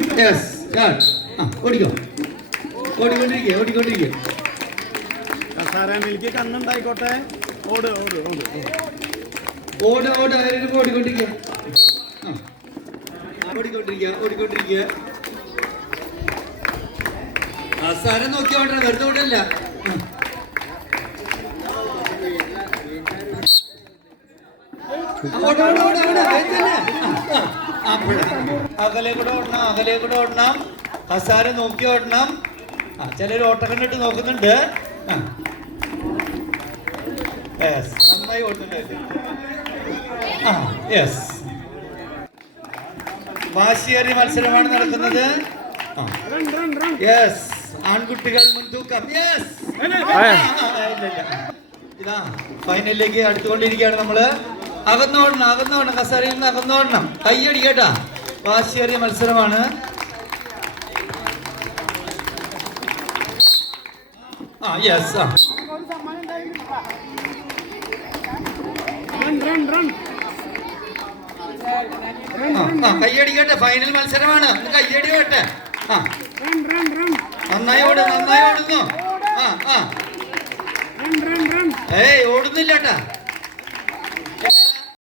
Yes start. ഓടിക്കോ, ഓടിക്കൊണ്ടിരിക്കുക. കസാരമിലേക്ക് കണ്ണുണ്ടായിക്കോട്ടെ. ഓട് ഓട് ഓട് ഓട് ഓട് ഓടിക്കൊണ്ടിരിക്കുക. ഓടിക്കൊണ്ടിരിക്കുക. കസാര നോക്കി ഓടണം, വെറുതെ ഓടല്ല. അകലെ കൂടെ ഓടണം. കസാര നോക്കി ഓടണം. ചിലർ ഓട്ടക്കണ്ടിട്ട് നോക്കുന്നുണ്ട്. നന്നായി ഓടുന്നുണ്ട്. വാശിയേറിയ മത്സരമാണ് നടക്കുന്നത്. ആൺകുട്ടികൾ മുൻതൂക്കം. ഇതാ ഫൈനലിലേക്ക് അടുത്തുകൊണ്ടിരിക്കുകയാണ് നമ്മള്. അകന്നോടണം. കസാരയിൽ നിന്ന് അകന്നോടണം. കയ്യടി കേട്ടാ. വാശിയേറിയ മത്സരമാണ്. കയ്യടി കേട്ടെ. ഫൈനൽ മത്സരമാണ്. കയ്യടി കേട്ടെ. നന്നായി ഓടുന്നു. ഓടുന്നില്ല കേട്ടാ.